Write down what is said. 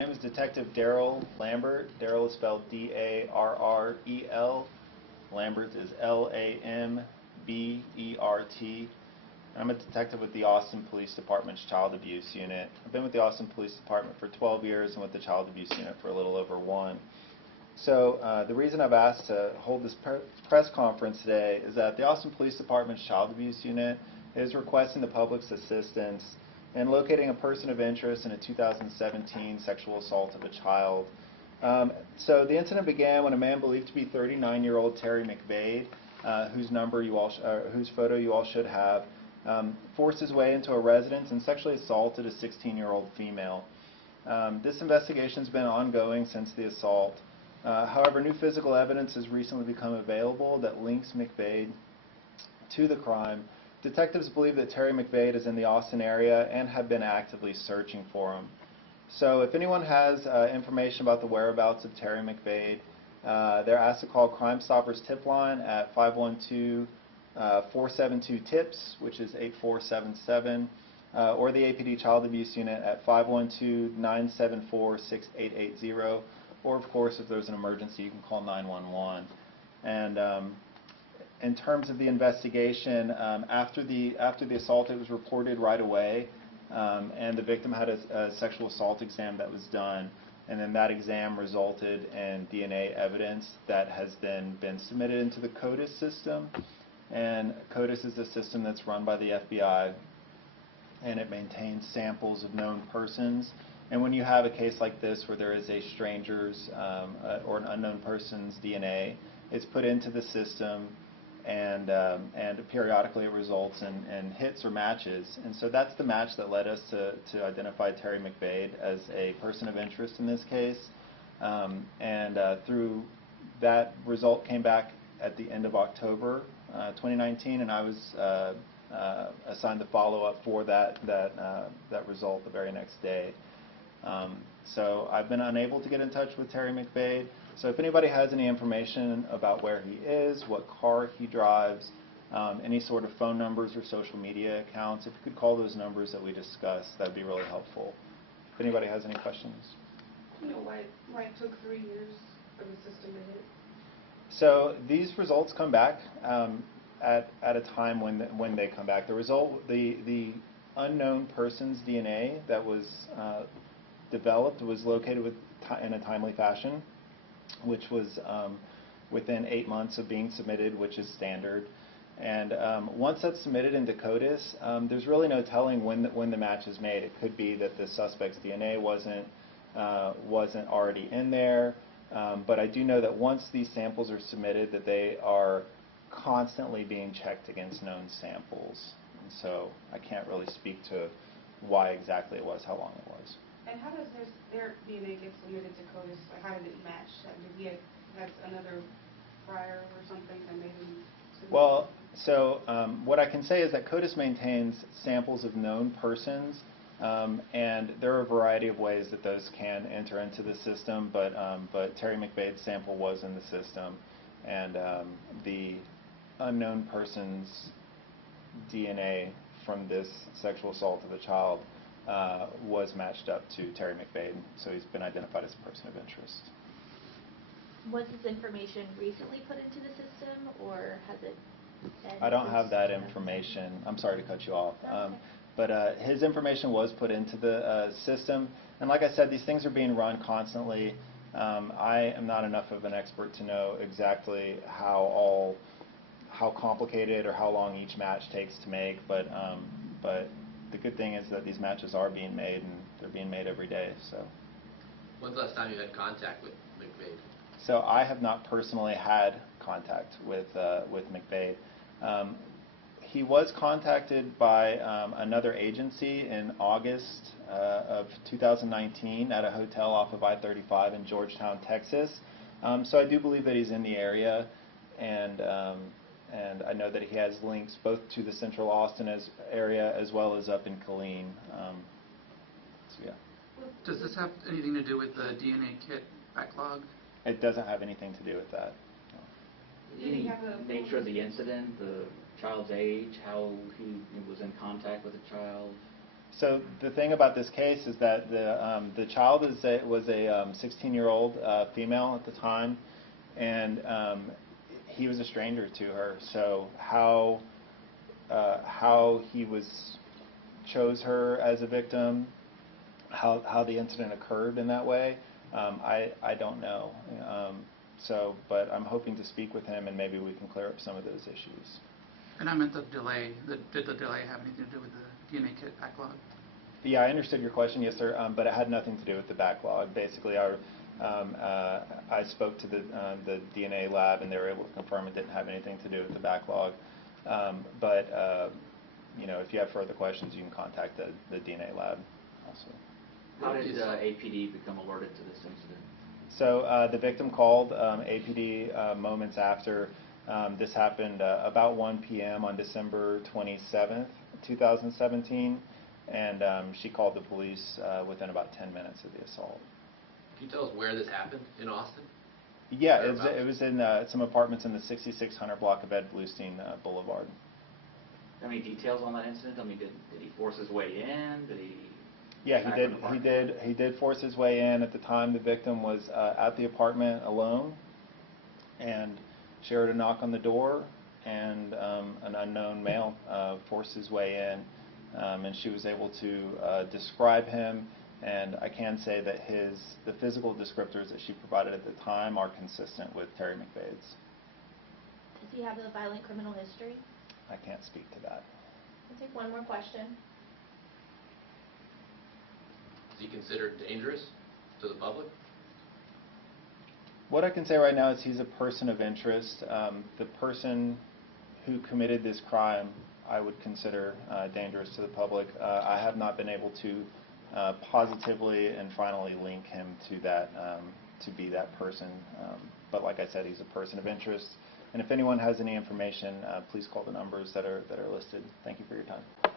My name is Detective Darrell Lambert. Darrell is spelled D-A-R-R-E-L. Lambert is L-A-M-B-E-R-T. I'm a detective with the Austin Police Department's Child Abuse Unit. I've been with the Austin Police Department for 12 years and with the Child Abuse Unit for a little over 1. So the reason I've asked to hold this press conference today is that the Austin Police Department's Child Abuse Unit is requesting the public's assistance in locating a person of interest in a 2017 sexual assault of a child. So the incident began when a man believed to be 39-year-old Terry McVade, whose photo you all should have, forced his way into a residence and sexually assaulted a 16-year-old female. This investigation has been ongoing since the assault. However, new physical evidence has recently become available that links McVade to the crime. Detectives believe that Terry McVade is in the Austin area and have been actively searching for him. So if anyone has information about the whereabouts of Terry McVade, they're asked to call Crime Stoppers tip line at 512-472-TIPS, which is 8477, or the APD Child Abuse Unit at 512-974-6880, or of course if there's an emergency you can call 911. And in terms of the investigation, after the assault, it was reported right away, and the victim had a sexual assault exam that was done, and then that exam resulted in DNA evidence that has then been submitted into the CODIS system. And CODIS is a system that's run by the FBI, and it maintains samples of known persons. And when you have a case like this where there is a stranger's or an unknown person's DNA, it's put into the system, and periodically it results in hits or matches. And so that's the match that led us to identify Terry McVade as a person of interest in this case. Through that result came back at the end of October 2019, and I was assigned the follow-up for that result the very next day. So I've been unable to get in touch with Terry McVade. So if anybody has any information about where he is, what car he drives, any sort of phone numbers or social media accounts, if you could call those numbers that we discussed, that would be really helpful. If anybody has any questions. Do you know why it took 3 years for the system to hit? So these results come back at a time when they come back. The unknown person's DNA that was developed was located in a timely fashion, which was within 8 months of being submitted, which is standard. And once that's submitted into CODIS, there's really no telling when the match is made. It could be that the suspect's DNA wasn't already in there, but I do know that once these samples are submitted, that they are constantly being checked against known samples. And so I can't really speak to why exactly it was, how long it was. And how does their DNA get submitted to CODIS? Like, how did it match? Did he have another prior or something that made him submit? Well, so what I can say is that CODIS maintains samples of known persons, and there are a variety of ways that those can enter into the system, but Terry McVade's sample was in the system, and the unknown person's DNA from this sexual assault of a child was matched up to Terry McVade, so he's been identified as a person of interest. Was this information recently put into the system, or has it been? I don't have that information. I'm sorry to cut you off. Okay. But his information was put into the system, and like I said, these things are being run constantly. I am not enough of an expert to know exactly how complicated or how long each match takes to make, but the good thing is that these matches are being made, and they're being made every day. So. When's the last time you had contact with McVade? So I have not personally had contact with McVade. He was contacted by another agency in August of 2019 at a hotel off of I-35 in Georgetown, Texas. So I do believe that he's in the area, and I know that he has links both to the central Austin area as well as up in Killeen. So yeah. Does this have anything to do with the DNA kit backlog? It doesn't have anything to do with that. No. Any nature of the incident, the child's age, how he was in contact with the child? So the thing about this case is that the child was a 16-year-old female at the time, and he was a stranger to her. So how he chose her as a victim, how the incident occurred in that way, I don't know. But I'm hoping to speak with him, and maybe we can clear up some of those issues. And I meant the delay. Did the delay have anything to do with the DNA kit backlog? Yeah, I understood your question, yes, sir, but it had nothing to do with the backlog. Basically, I spoke to the DNA lab, and they were able to confirm it didn't have anything to do with the backlog. If you have further questions, you can contact the DNA lab also. How did APD become alerted to this incident? So the victim called APD moments after. This happened about 1 p.m. on December 27th, 2017, and she called the police within about 10 minutes of the assault. Can you tell us where this happened in Austin? Yeah, it was in some apartments in the 6600 block of Ed Bluestein Boulevard. Any details on that incident? I mean, did he force his way in? Did he? Yeah, he did force his way in. At the time, the victim was at the apartment alone, and she heard a knock on the door, and an unknown male forced his way in, and she was able to describe him. And I can say that the physical descriptors that she provided at the time are consistent with Terry McVeigh's. Does he have a violent criminal history? I can't speak to that. We'll take one more question. Is he considered dangerous to the public? What I can say right now is he's a person of interest. The person who committed this crime I would consider dangerous to the public. I have not been able to positively and finally link him to that, to be that person. But like I said, he's a person of interest. And if anyone has any information, please call the numbers that are listed. Thank you for your time.